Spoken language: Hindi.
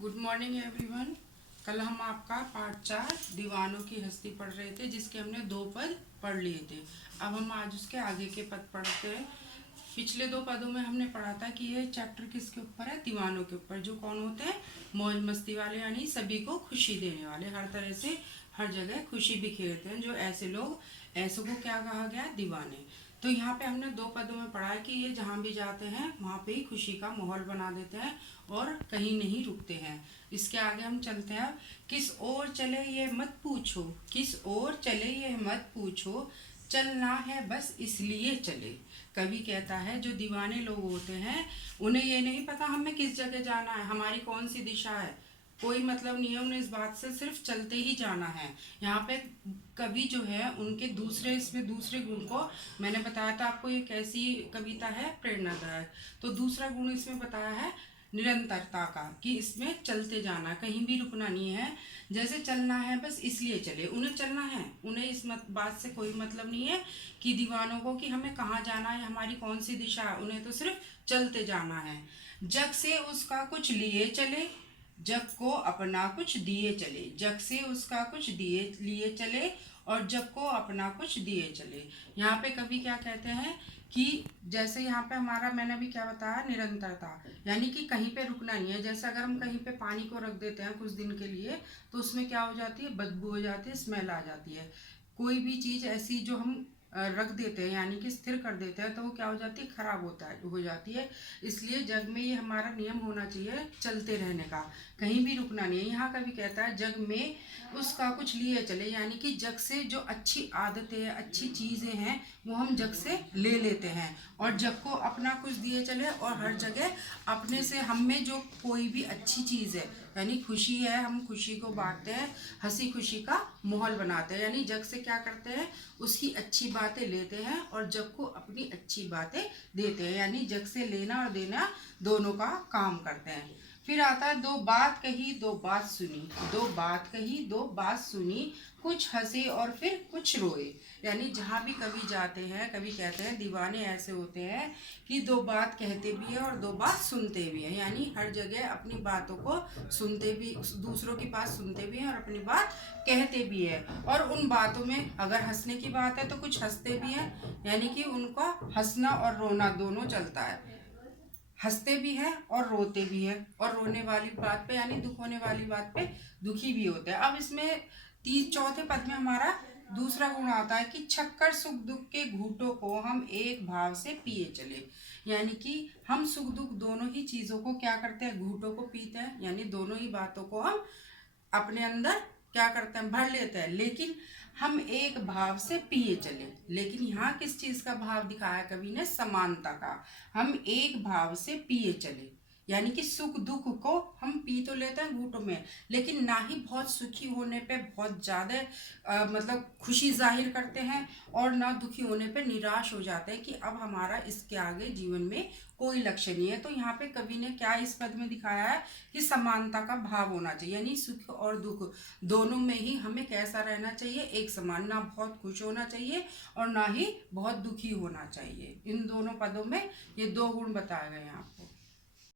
Good morning everyone. कल हम आपका पार्ट 4 दीवानों की हस्ती पढ़ रहे थे, जिसके हमने 2 पद पढ़ लिए थे। अब हम आज उसके आगे के पद पढ़ते हैं। पिछले 2 पदों में हमने पढ़ा था कि ये चैप्टर किसके ऊपर है, दीवानों के ऊपर, जो कौन होते हैं, मौज मस्ती वाले, यानी सभी को खुशी देने वाले, हर तरह से हर जगह खुशी बिखेरते हैं। जो ऐसे लोग, ऐसों को क्या कहा गया, दीवाने। तो यहाँ पे हमने 2 पदों में पढ़ा है कि ये जहाँ भी जाते हैं वहाँ पे ही खुशी का माहौल बना देते हैं और कहीं नहीं रुकते हैं। इसके आगे हम चलते हैं। किस ओर चले ये मत पूछो, किस ओर चले ये मत पूछो, चलना है बस इसलिए चले। कवि कहता है जो दीवाने लोग होते हैं उन्हें ये नहीं पता हमें किस जगह जाना है, हमारी कौन सी दिशा है, कोई मतलब नहीं है उन्हें इस बात से, सिर्फ चलते ही जाना है। यहाँ पे कवि जो है उनके दूसरे, इसमें दूसरे गुण को मैंने बताया था आपको, ये कैसी कविता है, प्रेरणादायक। तो दूसरा गुण इसमें बताया है निरंतरता का, कि इसमें चलते जाना, कहीं भी रुकना नहीं है। जैसे चलना है बस इसलिए चले, उन्हें चलना है, उन्हें इस बात से कोई मतलब नहीं है कि दीवानों को कि हमें कहाँ जाना है, हमारी कौन सी दिशा है, उन्हें तो सिर्फ चलते जाना है। जग से उसका कुछ लिए चले, जग को अपना कुछ दिए चले, जग से उसका कुछ दिए लिए चले और जग को अपना कुछ दिए चले। यहाँ पे कवि क्या कहते हैं कि जैसे यहाँ पे हमारा, मैंने अभी क्या बताया, निरंतरता, यानी कि कहीं पे रुकना नहीं है। जैसे अगर हम कहीं पे पानी को रख देते हैं कुछ दिन के लिए, तो उसमें क्या हो जाती है, बदबू हो जाती है, स्मेल आ जाती है। कोई भी चीज़ ऐसी जो हम रख देते हैं, यानी कि स्थिर कर देते हैं, तो वो क्या हो जाती है, खराब हो जाती है। इसलिए जग में ये हमारा नियम होना चाहिए चलते रहने का, कहीं भी रुकना नहीं है। यहाँ का भी कहता है जग में उसका कुछ लिए चले, यानी कि जग से जो अच्छी आदतें, अच्छी चीज़ें हैं वो हम जग से ले लेते हैं और जग को अपना कुछ दिए चले, और हर जगह अपने से, हम में जो कोई भी अच्छी चीज़ है, यानी खुशी है, हम खुशी को बांटते हैं, हंसी खुशी का माहौल बनाते हैं, यानी जग से क्या करते हैं, उसकी अच्छी बातें लेते हैं और जग को अपनी अच्छी बातें देते हैं, यानी जग से लेना और देना दोनों का काम करते हैं। फिर आता है दो बात कही दो बात सुनी, दो बात कही दो बात सुनी, कुछ हंसे और फिर कुछ रोए। यानी जहाँ भी कवि जाते हैं, कवि कहते हैं दीवाने ऐसे होते हैं कि 2 बात कहते भी हैं और 2 बात सुनते भी हैं, यानी हर जगह अपनी बातों को सुनते भी, दूसरों की बात सुनते भी हैं और अपनी बात कहते भी हैं। और उन बातों में अगर हंसने की बात है तो कुछ हंसते भी हैं, यानी कि उनका हंसना और रोना दोनों चलता है, हंसते भी हैं और रोते भी हैं, और रोने वाली बात पे, यानी दुख होने वाली बात पे दुखी भी होते हैं। अब इसमें चौथे पद में हमारा दूसरा गुण आता है कि छक्कर सुख दुख के घूंटों को हम एक भाव से पिए चले, यानी कि हम सुख दुख दोनों ही चीज़ों को क्या करते हैं, घूंटों को पीते हैं, यानी दोनों ही बातों को हम अपने अंदर क्या करते हैं, भर लेते हैं, लेकिन हम एक भाव से पिए चले। लेकिन यहाँ किस चीज का भाव दिखाया कवि ने, समानता का, हम एक भाव से पिए चले, यानी कि सुख दुख को हम पी तो लेते हैं घूंटों में, लेकिन ना ही बहुत सुखी होने पे बहुत ज्यादा मतलब खुशी जाहिर करते हैं, और ना दुखी होने पे निराश हो जाते हैं कि अब हमारा इसके आगे जीवन में कोई लक्ष्य नहीं है। तो यहाँ पे कवि ने क्या इस पद में दिखाया है कि समानता का भाव होना चाहिए, यानी सुख और दुख दोनों में ही हमें कैसा रहना चाहिए, एक समान, ना बहुत खुश होना चाहिए और ना ही बहुत दुखी होना चाहिए। इन दोनों पदों में ये 2 गुण बताए गए हैं आपको।